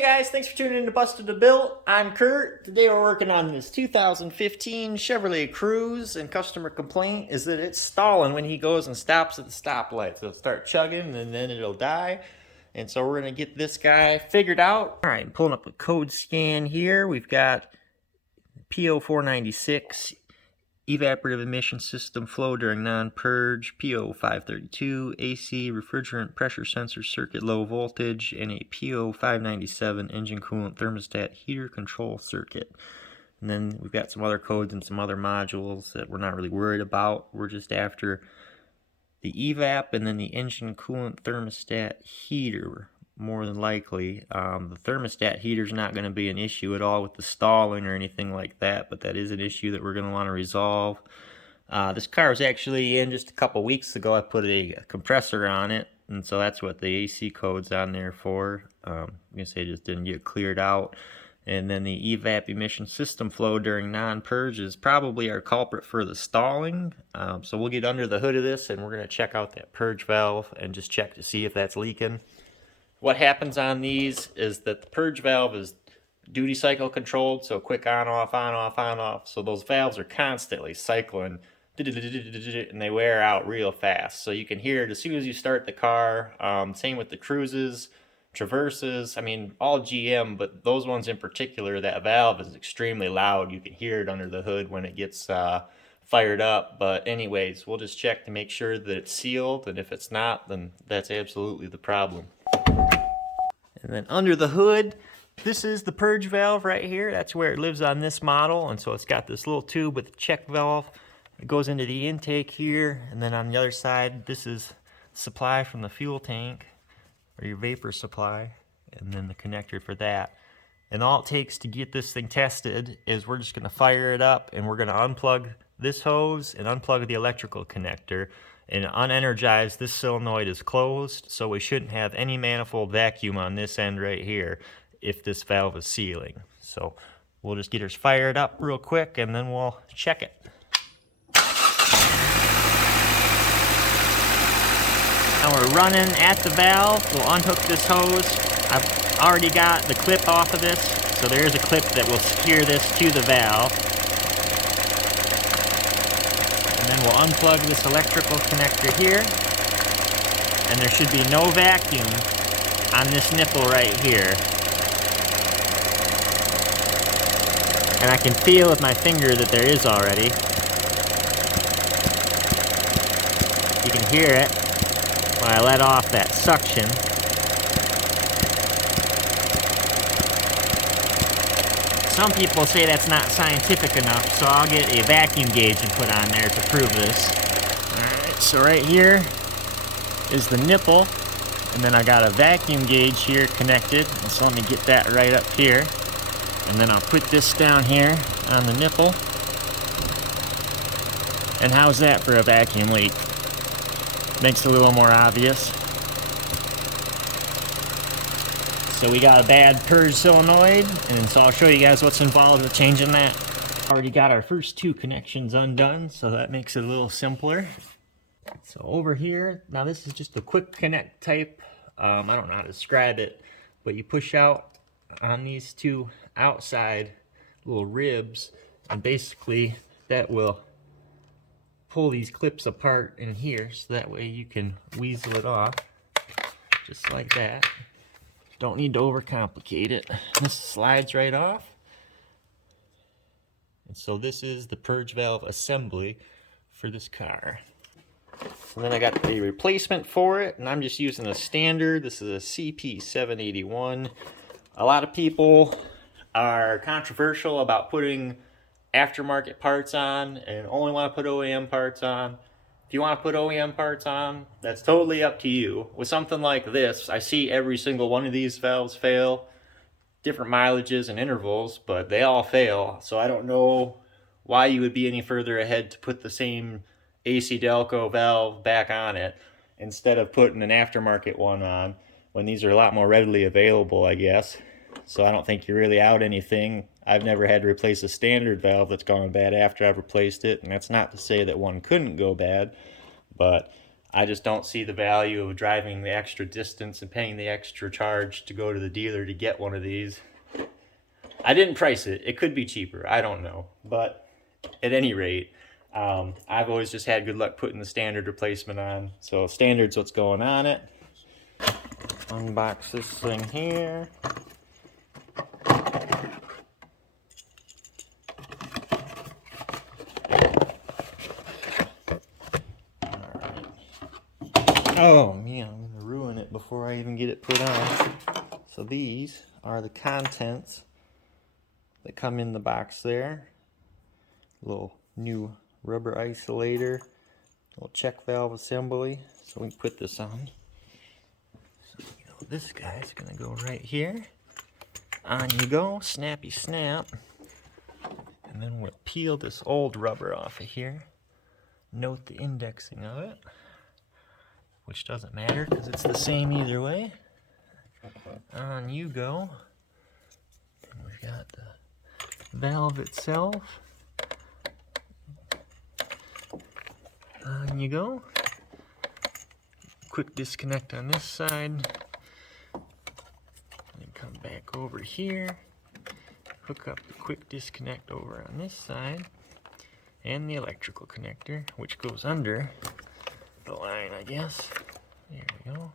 Hey guys, thanks for tuning in to Busted to Built. I'm Kurt. Today we're working on this 2015 Chevrolet Cruze, and customer complaint is that it's stalling when he goes and stops at the stoplight. So it'll start chugging and then it'll die. And so we're gonna get this guy figured out. All right, I'm pulling up a code scan here. We've got P0496 evaporative emission system flow during non-purge, P0532 AC refrigerant pressure sensor circuit low voltage, and a P0597 engine coolant thermostat heater control circuit. And then we've got some other codes and some other modules that we're not really worried about. We're just after the EVAP and then the engine coolant thermostat heater. More than likely, the thermostat heater is not going to be an issue at all with the stalling or anything like that, but that is an issue that we're going to want to resolve. This car was actually in just a couple weeks ago. I put a compressor on it, and so that's what the AC code's on there for. I guess they just didn't get cleared out. And then the EVAP emission system flow during non-purge is probably our culprit for the stalling. So we'll get under the hood of this and we're going to check out that purge valve and just check to see if that's leaking. What happens on these is that the purge valve is duty cycle controlled, so quick on, off, on, off, on, off. So those valves are constantly cycling, and they wear out real fast. So you can hear it as soon as you start the car. Same with the Cruzes, Traverses, I mean, all GM, but those ones in particular, that valve is extremely loud. You can hear it under the hood when it gets fired up. But anyways, we'll just check to make sure that it's sealed, and if it's not, then that's absolutely the problem. And then under the hood, this is the purge valve right here. That's where it lives on this model. And so it's got this little tube with a check valve. It goes into the intake here. And then on the other side, this is supply from the fuel tank, or your vapor supply. And then the connector for that. And all it takes to get this thing tested is we're just going to fire it up and we're going to unplug this hose and unplug the electrical connector. And unenergized, this solenoid is closed, so we shouldn't have any manifold vacuum on this end right here if this valve is sealing. So we'll just get ours fired up real quick and then we'll check it. Now we're running at the valve. We'll unhook this hose. I've already got the clip off of this, so there is a clip that will secure this to the valve. And then we'll unplug this electrical connector here. And there should be no vacuum on this nipple right here. And I can feel with my finger that there is already. You can hear it when I let off that suction. Some people say that's not scientific enough, so I'll get a vacuum gauge and put on there to prove this. Alright, so right here is the nipple, and then I got a vacuum gauge here connected, and so let me get that right up here. And then I'll put this down here on the nipple. And how's that for a vacuum leak? Makes it a little more obvious. So we got a bad purge solenoid, and so I'll show you guys what's involved with changing that. Already got our first two connections undone, so that makes it a little simpler. So over here, now this is just a quick connect type. I don't know how to describe it, but you push out on these two outside little ribs, and basically that will pull these clips apart in here, so that way you can weasel it off, just like that. Don't need to overcomplicate it. This slides right off. And so this is the purge valve assembly for this car. And then I got the replacement for it, and I'm just using a standard. This is a CP781. A lot of people are controversial about putting aftermarket parts on and only want to put OEM parts on. If you want to put OEM parts on, that's totally up to you. With something like this, I see every single one of these valves fail. Different mileages and intervals, but they all fail. So I don't know why you would be any further ahead to put the same AC Delco valve back on it instead of putting an aftermarket one on, when these are a lot more readily available, I guess. So I don't think you're really out anything. I've never had to replace a standard valve that's gone bad after I've replaced it, and that's not to say that one couldn't go bad, but I just don't see the value of driving the extra distance and paying the extra charge to go to the dealer to get one of these. I didn't price it. It could be cheaper. I don't know. But at any rate, I've always just had good luck putting the standard replacement on. So standard's what's going on it. Unbox this thing here. Oh man, I'm gonna ruin it before I even get it put on. So these are the contents that come in the box there. Little new rubber isolator, little check valve assembly. So we can put this on. So this guy's gonna go right here. On you go, snappy snap. And then we'll peel this old rubber off of here. Note the indexing of it, which doesn't matter because it's the same either way. On you go. And we've got the valve itself. On you go. Quick disconnect on this side. And come back over here. Hook up the quick disconnect over on this side. And the electrical connector, which goes under the line, I guess. There we go.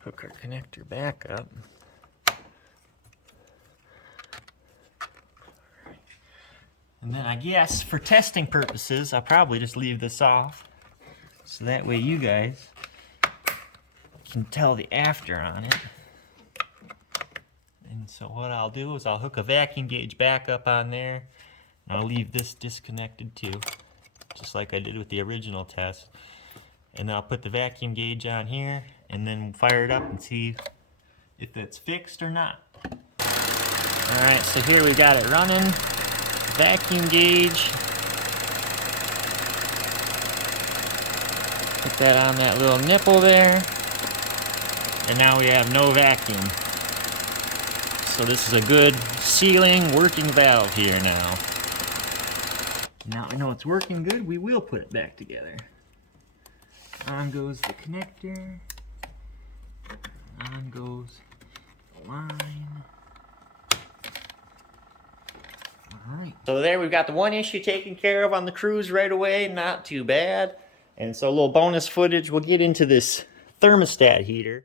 Hook our connector back up. And then I guess for testing purposes, I'll probably just leave this off. So that way you guys can tell the after on it. And so what I'll do is I'll hook a vacuum gauge back up on there. And I'll leave this disconnected too, just like I did with the original test. And I'll put the vacuum gauge on here and then fire it up and see if it's fixed or not. Alright, so here we got it running. Vacuum gauge. Put that on that little nipple there. And now we have no vacuum. So this is a good sealing, working valve here now. Now I know it's working good, we will put it back together. On goes the connector. On goes the line. Alright. So there we've got the one issue taken care of on the Cruze right away, not too bad. And so a little bonus footage, we'll get into this thermostat heater.